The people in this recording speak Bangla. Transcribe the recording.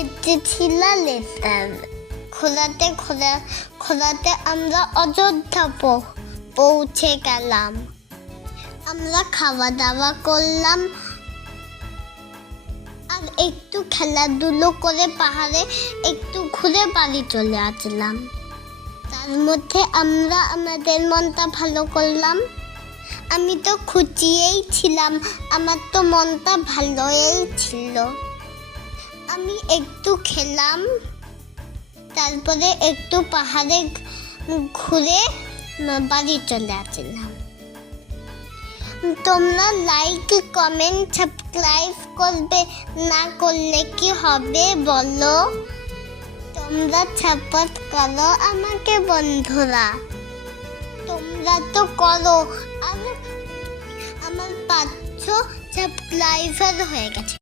এসেছিলাম লেটার খোলাতে আমরা অযোধ্যা পৌঁছে গেলাম। আমরা খাওয়া দাওয়া করলাম আর একটু খেলাধুলো করে পাহাড়ে একটু ঘুরে বাড়ি চলে আসলাম। তার মধ্যে আমরা আমাদের মনটা ভালো করলাম। আমি তো খুঁজিয়েই ছিলাম, আমার তো মনটা ভালোই ছিল। আমি একটু খেলাম, তারপরে একটু পাহাড়ে ঘুরে বাড়ি চলে আসলাম। তোমরা লাইক কমেন্ট সাবস্ক্রাইব করবে, না করলে কি হবে বলো? তোমরা সাপোর্ট করো আমাকে বন্ধুরা, তোমরা তো করো। আর আমার 500 সাবস্ক্রাইবার হয়ে গেছে।